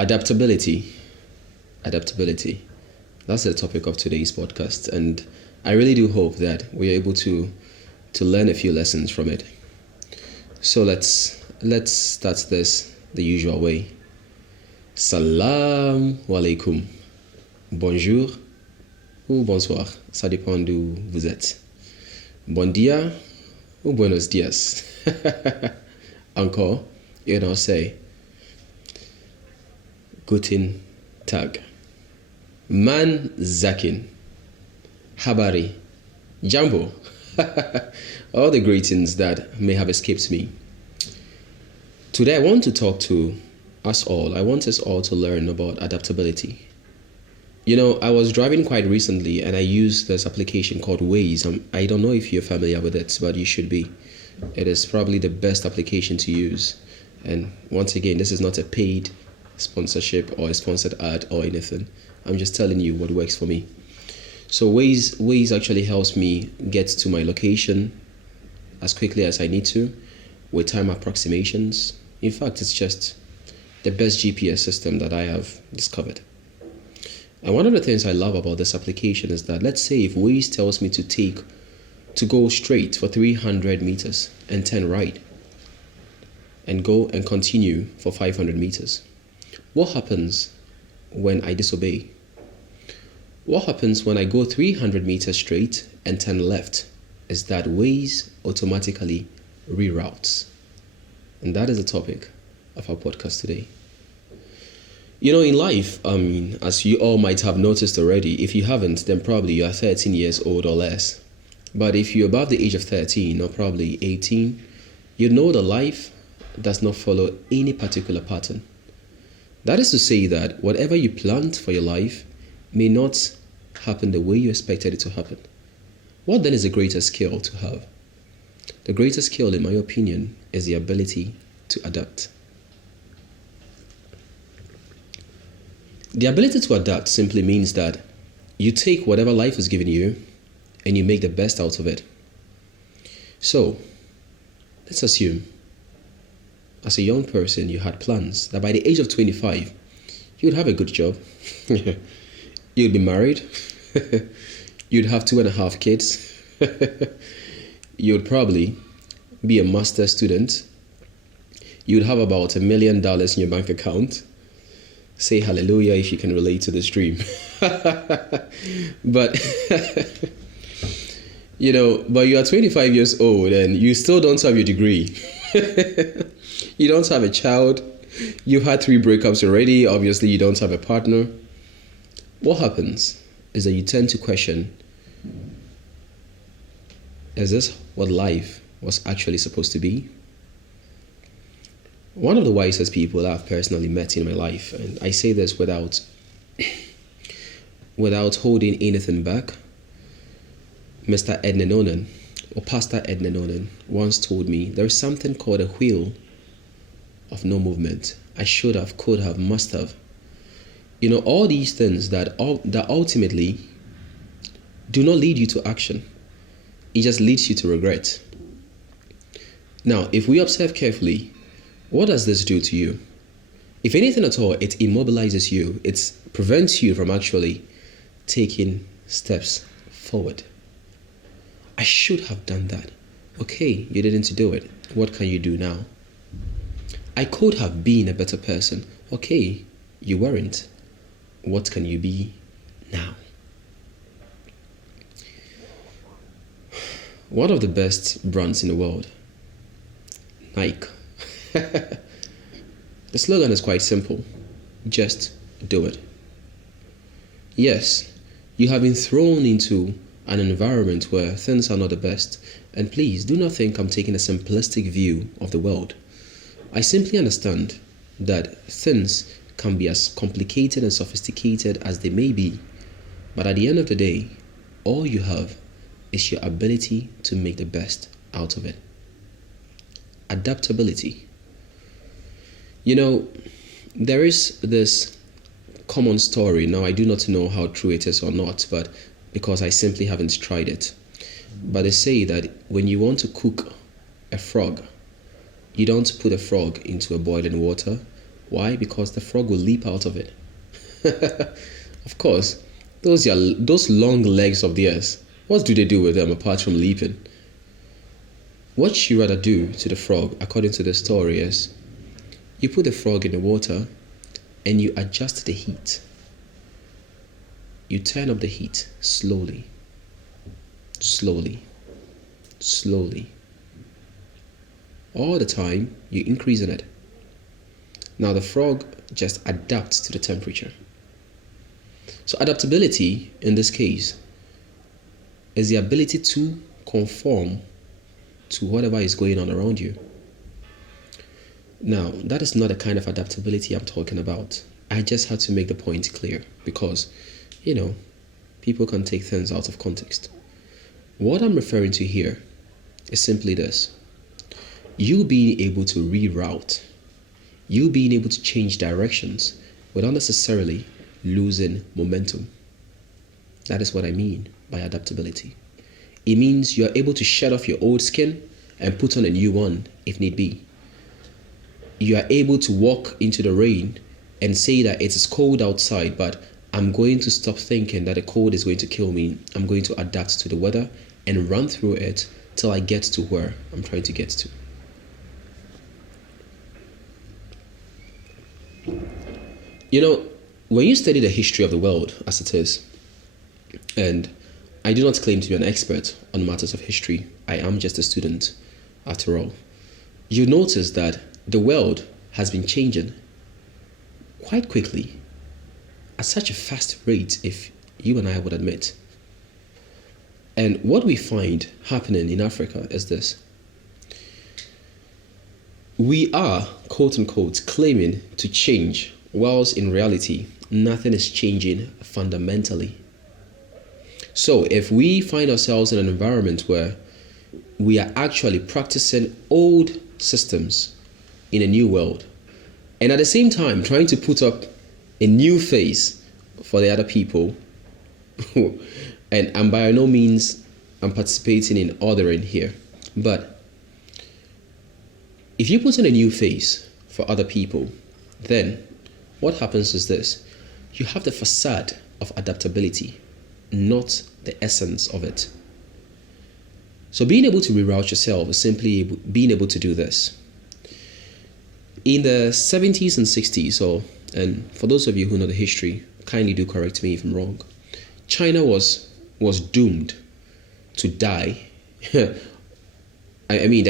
Adaptability. Adaptability. That's the topic of today's podcast, and I really do hope that we're able to learn a few lessons from it. So let's start this the usual way. Salam alaikum. Bonjour ou bonsoir. Ça dépend d'où vous êtes. Bon dia ou buenos dias. Encore, you know, say Guten Tag. Man Zakin. Habari. Jambo. All the greetings that may have escaped me. Today I want to talk to us all. I want us all to learn about adaptability. You know, I was driving quite recently and I used this application called Waze. I don't know if you're familiar with it, but you should be. It is probably the best application to use. And once again, this is not a paid sponsorship or a sponsored ad or anything. I'm just telling you what works for me. So Waze actually helps me get to my location as quickly as I need to with time approximations. In fact, it's just the best GPS system that I have discovered. And one of the things I love about this application is that, let's say if Waze tells me to go straight for 300 meters and turn right and go and continue for 500 meters. What happens when I disobey? What happens when I go 300 meters straight and turn left is that Waze automatically reroutes. And that is the topic of our podcast today. You know, in life, as you all might have noticed already, if you haven't, then probably you are 13 years old or less. But if you're above the age of 13 or probably 18, you know that life does not follow any particular pattern. That is to say that whatever you planned for your life may not happen the way you expected it to happen. What then is the greatest skill to have? The greatest skill, in my opinion, is the ability to adapt. The ability to adapt simply means that you take whatever life has given you and you make the best out of it. So, let's assume as a young person, you had plans that by the age of 25, you'd have a good job, you'd be married, you'd have 2.5 kids, you'd probably be a master's student, you'd have about $1 million in your bank account. Say hallelujah if you can relate to this dream. But you know, but you are 25 years old and you still don't have your degree. You don't have a child. You've had 3 breakups already. Obviously, you don't have a partner. What happens is that you tend to question, is this what life was actually supposed to be? One of the wisest people I've personally met in my life, and I say this without holding anything back, Mr. Edna Nonan, or Pastor Edna Nonan, once told me there is something called a wheel of no movement. I should have, could have, must have. You know, all these things that ultimately do not lead you to action. It just leads you to regret. Now, if we observe carefully, what does this do to you? If anything at all, it immobilizes you. It prevents you from actually taking steps forward. I should have done that. Okay, you didn't do it. What can you do now? I could have been a better person. Okay, you weren't. What can you be now? One of the best brands in the world, Nike. The slogan is quite simple. Just do it. Yes, you have been thrown into an environment where things are not the best, and please do not think I'm taking a simplistic view of the world. I simply understand that things can be as complicated and sophisticated as they may be, but at the end of the day, all you have is your ability to make the best out of it. Adaptability. You know, there is this common story. Now, I do not know how true it is or not, but because I simply haven't tried it. But they say that when you want to cook a frog, you don't put a frog into a boiling water Why? Because the frog will leap out of it. Of course, those long legs of theirs. What do they do with them apart from leaping? What you rather do to the frog, according to the story, is you put the frog in the water and you adjust the heat. You turn up the heat slowly, slowly, slowly. All the time, you increase in it. Now the frog just adapts to the temperature. So adaptability, in this case, is the ability to conform to whatever is going on around you. Now, that is not the kind of adaptability I'm talking about. I just had to make the point clear because, people can take things out of context. What I'm referring to here is simply this. You being able to reroute, you being able to change directions without necessarily losing momentum. That is what I mean by adaptability. It means you're able to shed off your old skin and put on a new one if need be. You are able to walk into the rain and say that it is cold outside, but I'm going to stop thinking that the cold is going to kill me. I'm going to adapt to the weather and run through it till I get to where I'm trying to get to. When you study the history of the world as it is, and I do not claim to be an expert on matters of history, I am just a student after all, you notice that the world has been changing quite quickly at such a fast rate, if you and I would admit. And what we find happening in Africa is this. We are, quote unquote, claiming to change, whilst in reality, nothing is changing fundamentally. So if we find ourselves in an environment where we are actually practicing old systems in a new world, and at the same time trying to put up a new face for the other people, and by no means I'm participating in othering here, but if you put in a new face for other people, then what happens is this. You have the facade of adaptability, not the essence of it. So being able to reroute yourself is simply being able to do this. In the 70s and 60s, and for those of you who know the history, kindly do correct me if I'm wrong, China was doomed to die. The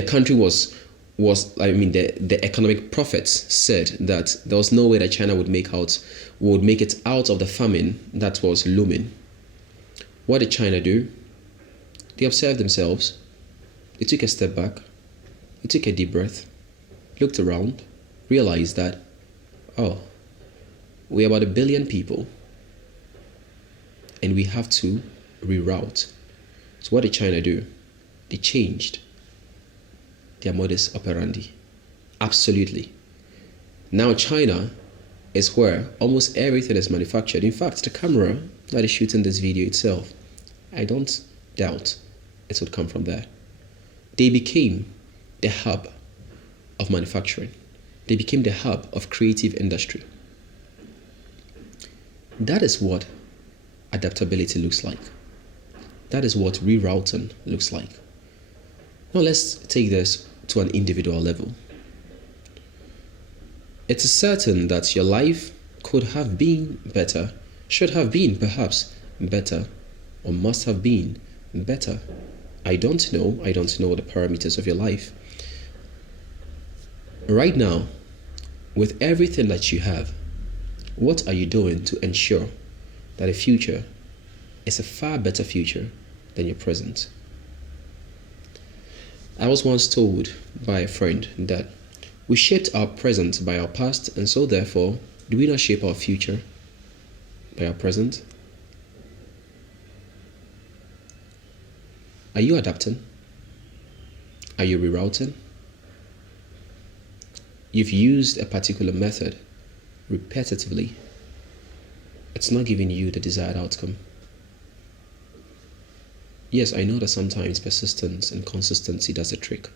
country the economic prophets said that there was no way that China would make it out of the famine that was looming. What did China do? They observed themselves. They took a step back. They took a deep breath, looked around, realized that, we're about 1 billion people and we have to reroute. So what did China do? They changed their modus operandi. Absolutely. Now China is where almost everything is manufactured. In fact, the camera that is shooting this video itself, I don't doubt it would come from there. They became the hub of manufacturing. They became the hub of creative industry. That is what adaptability looks like. That is what rerouting looks like. Now let's take this to an individual level. It is certain that your life could have been better, should have been perhaps better, or must have been better. I don't know the parameters of your life. Right now, with everything that you have, what are you doing to ensure that the future is a far better future than your present? I was once told by a friend that we shaped our present by our past, and so therefore, do we not shape our future by our present? Are you adapting? Are you rerouting? You've used a particular method repetitively. It's not giving you the desired outcome. Yes, I know that sometimes persistence and consistency does the trick,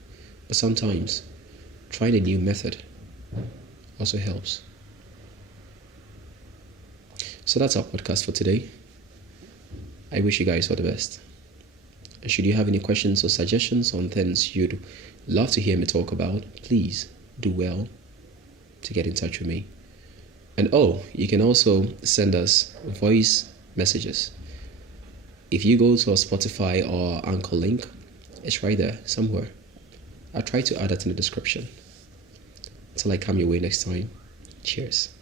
but sometimes trying a new method also helps. So that's our podcast for today. I wish you guys all the best. And should you have any questions or suggestions on things you'd love to hear me talk about, please do well to get in touch with me. And you can also send us voice messages. If you go to our Spotify or Anchor link, it's right there somewhere. I'll try to add that in the description. Until I come your way next time, cheers.